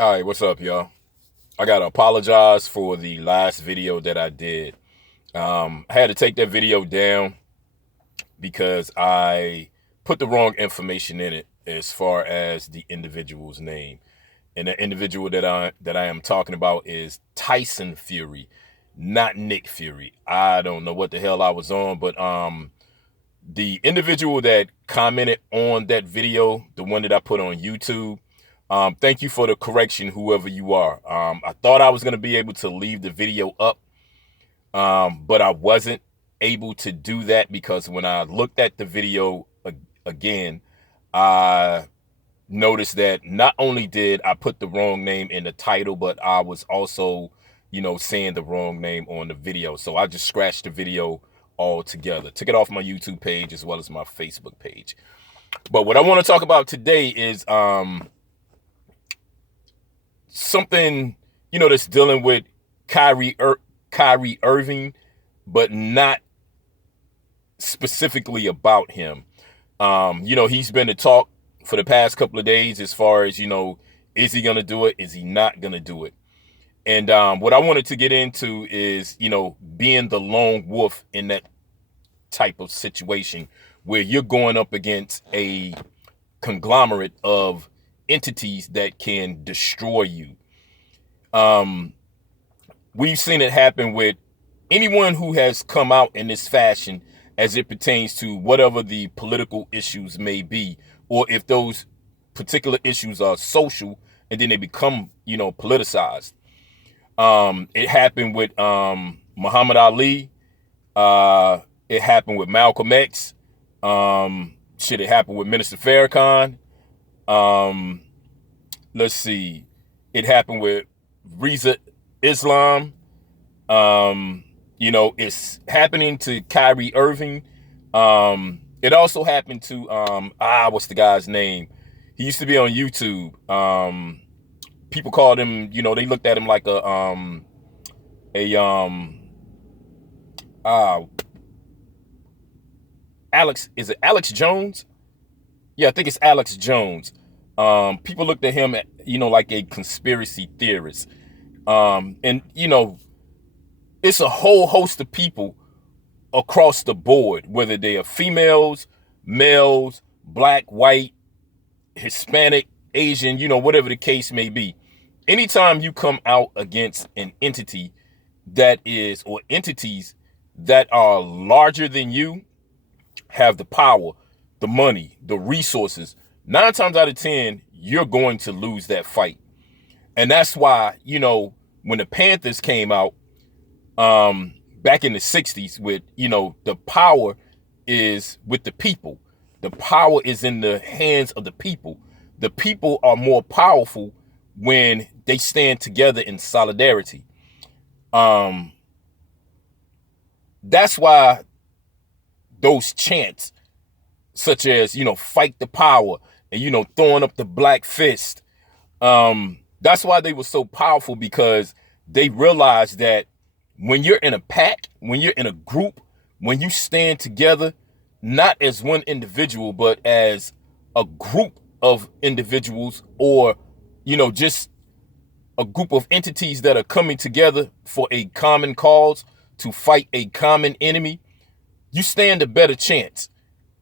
All right, what's up, y'all? I gotta apologize for the last video that I did. I had to take that video down because I put the wrong information in it as far as the individual's name. And the individual that I am talking about is Tyson Fury, not Nick Fury. I don't know what the hell I was on, but the individual that commented on that video, the one that I put on YouTube, thank you for the correction, whoever you are. I thought I was going to be able to leave the video up, but I wasn't able to do that because when I looked at the video again, I noticed that not only did I put the wrong name in the title, but I was also, saying the wrong name on the video. So I just scratched the video altogether, took it off my YouTube page as well as my Facebook page. But what I want to talk about today is something, that's dealing with Kyrie Irving, but not specifically about him. He's been the talk for the past couple of days as far as, is he going to do it? Is he not going to do it? And what I wanted to get into is, being the lone wolf in that type of situation where you're going up against a conglomerate of entities that can destroy you. We've seen it happen with anyone who has come out in this fashion as it pertains to whatever the political issues may be, or if those particular issues are social and then they become, politicized. It happened with Muhammad Ali. It happened with Malcolm X. It happened with Minister Farrakhan. Let's see. It happened with Reza Islam. It's happening to Kyrie Irving. It also happened to what's the guy's name? He used to be on YouTube. People called him, they looked at him like is it Alex Jones? Yeah, I think it's Alex Jones. People looked at him, like a conspiracy theorist. And it's a whole host of people across the board, whether they are females, males, black, white, Hispanic, Asian, whatever the case may be. Anytime you come out against an entity that is, or entities that are larger than you, have the power, the money, the resources, 9 times out of 10, you're going to lose that fight. And that's why, when the Panthers came out, back in the 60s with, the power is with the people. The power is in the hands of the people. The people are more powerful when they stand together in solidarity. That's why those chants, such as, fight the power and, throwing up the black fist. That's why they were so powerful, because they realized that when you're in a pack, when you're in a group, when you stand together, not as one individual, but as a group of individuals, or, just a group of entities that are coming together for a common cause to fight a common enemy, you stand a better chance.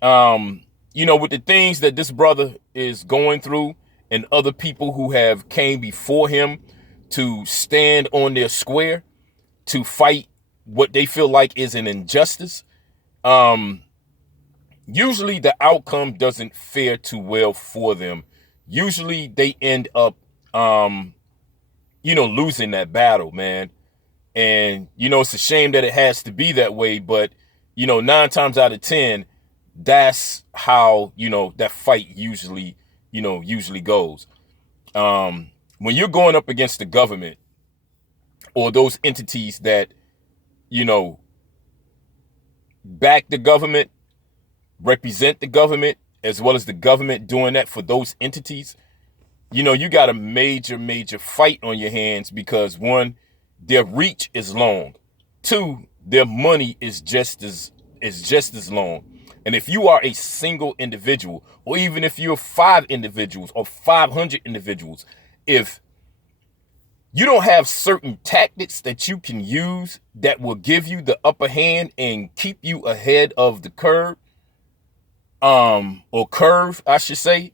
With the things that this brother is going through and other people who have came before him to stand on their square, to fight what they feel like is an injustice, usually the outcome doesn't fare too well for them. Usually they end up, losing that battle, man. And, it's a shame that it has to be that way, but, 9 times out of 10, that's how, that fight usually goes. When you're going up against the government or those entities that, back the government, represent the government, as well as the government doing that for those entities, you got a major fight on your hands, because 1, their reach is long. 2, their money is just as long. And if you are a single individual, or even if you're 5 individuals or 500 individuals, if you don't have certain tactics that you can use that will give you the upper hand and keep you ahead of the curve, or curve, I should say,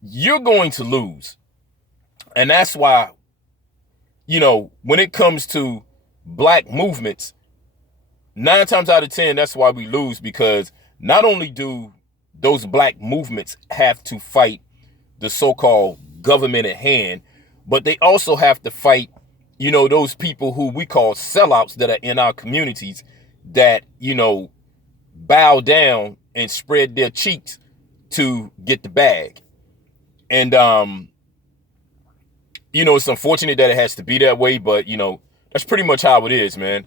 you're going to lose. And that's why, when it comes to black movements, 9 times out of 10, that's why we lose, because not only do those black movements have to fight the so-called government at hand, but they also have to fight, those people who we call sellouts that are in our communities that, bow down and spread their cheeks to get the bag. And, it's unfortunate that it has to be that way, but, that's pretty much how it is, man.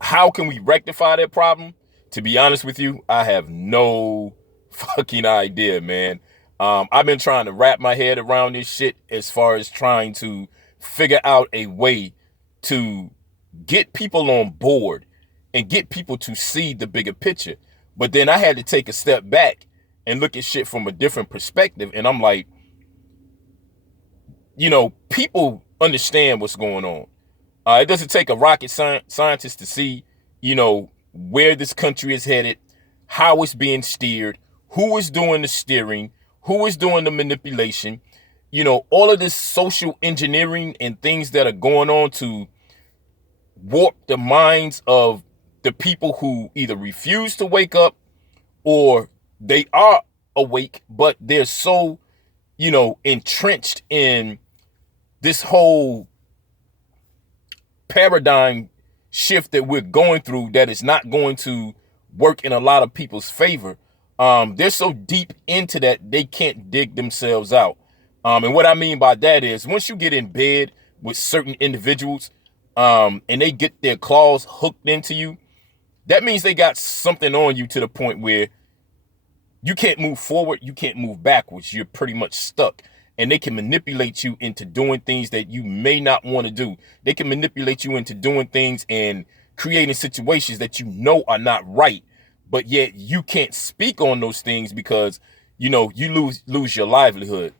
How can we rectify that problem? To be honest with you, I have no fucking idea, man. I've been trying to wrap my head around this shit as far as trying to figure out a way to get people on board and get people to see the bigger picture. But then I had to take a step back and look at shit from a different perspective. And I'm like, people understand what's going on. It doesn't take a rocket scientist to see, where this country is headed, how it's being steered, who is doing the steering, who is doing the manipulation, all of this social engineering and things that are going on to warp the minds of the people who either refuse to wake up or they are awake, but they're so, entrenched in this whole paradigm shift that we're going through that is not going to work in a lot of people's favor. They're so deep into that they can't dig themselves out. And what I mean by that is once you get in bed with certain individuals and they get their claws hooked into you, that means they got something on you to the point where you can't move forward, you can't move backwards. You're pretty much stuck. And they can manipulate you into doing things that you may not want to do. They can manipulate you into doing things and creating situations that are not right, but yet you can't speak on those things because, you lose your livelihood.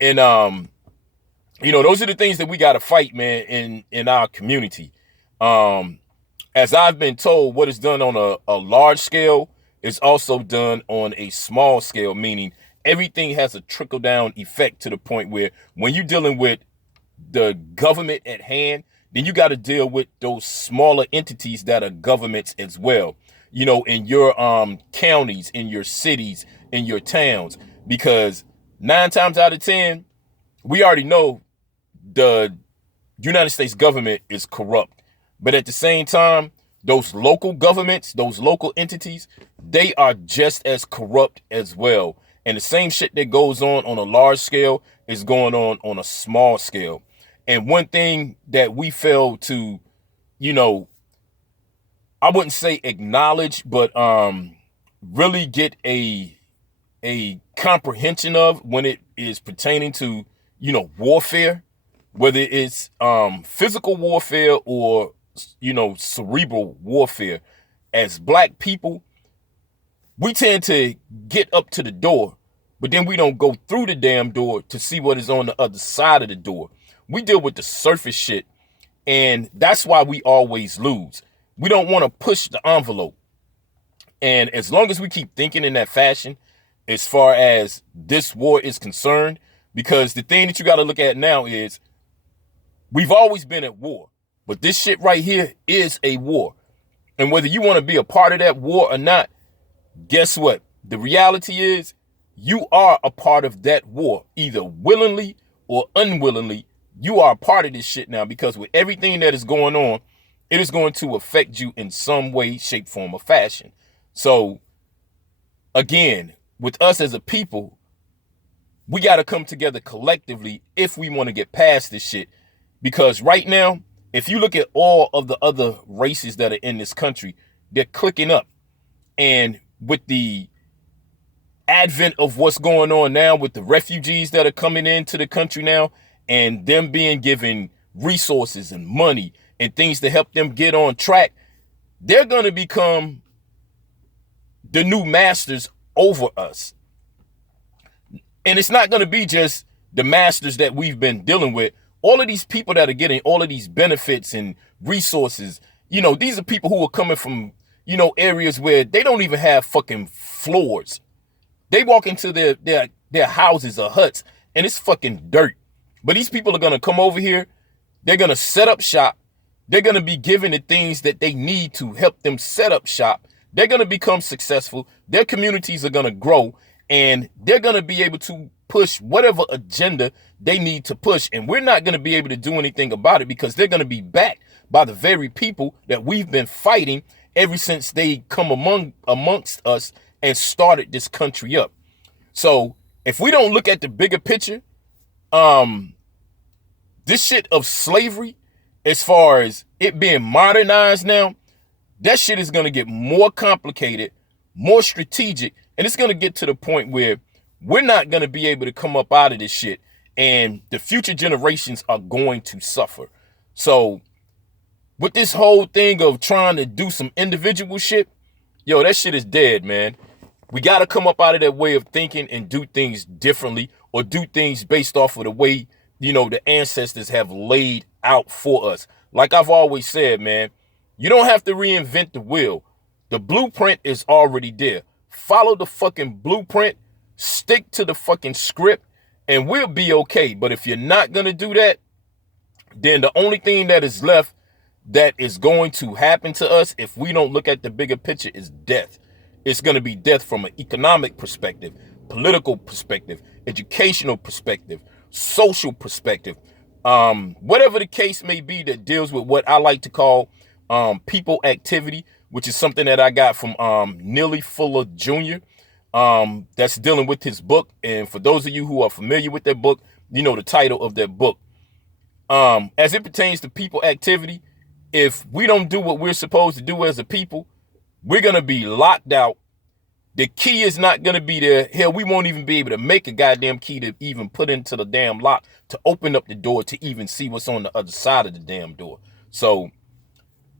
And, those are the things that we got to fight, man, in our community. As I've been told, what is done on a large scale is also done on a small scale, meaning everything has a trickle-down effect to the point where when you're dealing with the government at hand, then you got to deal with those smaller entities that are governments as well, in your counties, in your cities, in your towns, because 9 times out of 10, we already know the United States government is corrupt. But at the same time, those local governments, those local entities, they are just as corrupt as well. And the same shit that goes on a large scale is going on a small scale. And one thing that we fail to, I wouldn't say acknowledge, but really get a comprehension of when it is pertaining to, warfare, whether it's physical warfare or, cerebral warfare. As black people, we tend to get up to the door, but then we don't go through the damn door to see what is on the other side of the door. We deal with the surface shit, and that's why we always lose. We don't want to push the envelope. And as long as we keep thinking in that fashion, as far as this war is concerned, because the thing that you got to look at now is we've always been at war, but this shit right here is a war. And whether you want to be a part of that war or not, guess what? The reality is you are a part of that war, either willingly or unwillingly. You are a part of this shit now, because with everything that is going on, it is going to affect you in some way, shape, form, or fashion. So again, with us as a people, we got to come together collectively if we want to get past this shit. Because right now, if you look at all of the other races that are in this country, they're clicking up. And with the advent of what's going on now with the refugees that are coming into the country now, and them being given resources and money and things to help them get on track, they're going to become the new masters over us. And it's not going to be just the masters that we've been dealing with, all of these people that are getting all of these benefits and resources, you know, these are people who are coming from, you know, areas where they don't even have fucking floors. They walk into their houses or huts and it's fucking dirt. But these people are going to come over here. They're going to set up shop. They're going to be given the things that they need to help them set up shop. They're going to become successful. Their communities are going to grow, and they're going to be able to push whatever agenda they need to push. And we're not going to be able to do anything about it because they're going to be backed by the very people that we've been fighting ever since they come amongst us and started this country up. So if we don't look at the bigger picture, this shit of slavery, as far as it being modernized now, that shit is going to get more complicated, more strategic, and it's going to get to the point where we're not going to be able to come up out of this shit, and the future generations are going to suffer. So with this whole thing of trying to do some individual shit, yo, that shit is dead, man. We got to come up out of that way of thinking and do things differently, or do things based off of the way, you know, the ancestors have laid out for us. Like I've always said, man, you don't have to reinvent the wheel. The blueprint is already there. Follow the fucking blueprint, stick to the fucking script, and we'll be okay. But if you're not going to do that, then the only thing that is left that is going to happen to us if we don't look at the bigger picture is death. It's going to be death from an economic perspective, political perspective, educational perspective, social perspective, whatever the case may be that deals with what I like to call people activity, which is something that I got from Neely Fuller Jr. That's dealing with his book. And for those of you who are familiar with that book, you know the title of that book. As it pertains to people activity, if we don't do what we're supposed to do as a people, we're going to be locked out. The key is not going to be there. Hell, we won't even be able to make a goddamn key to even put into the damn lock to open up the door to even see what's on the other side of the damn door. So,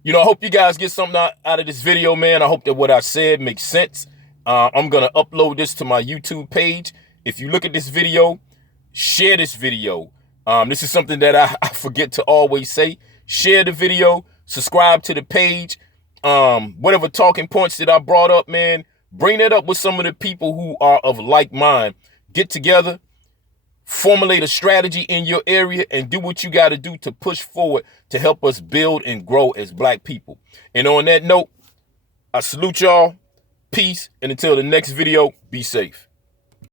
you know, I hope you guys get something out of this video, man. I hope that what I said makes sense. I'm going to upload this to my YouTube page. If you look at this video, share this video. This is something that I forget to always say. Share the video, subscribe to the page. Whatever talking points that I brought up, man, bring that up with some of the people who are of like mind. Get together, formulate a strategy in your area, and do what you got to do to push forward to help us build and grow as black people. And on that note, I salute y'all. Peace. And until the next video, be safe.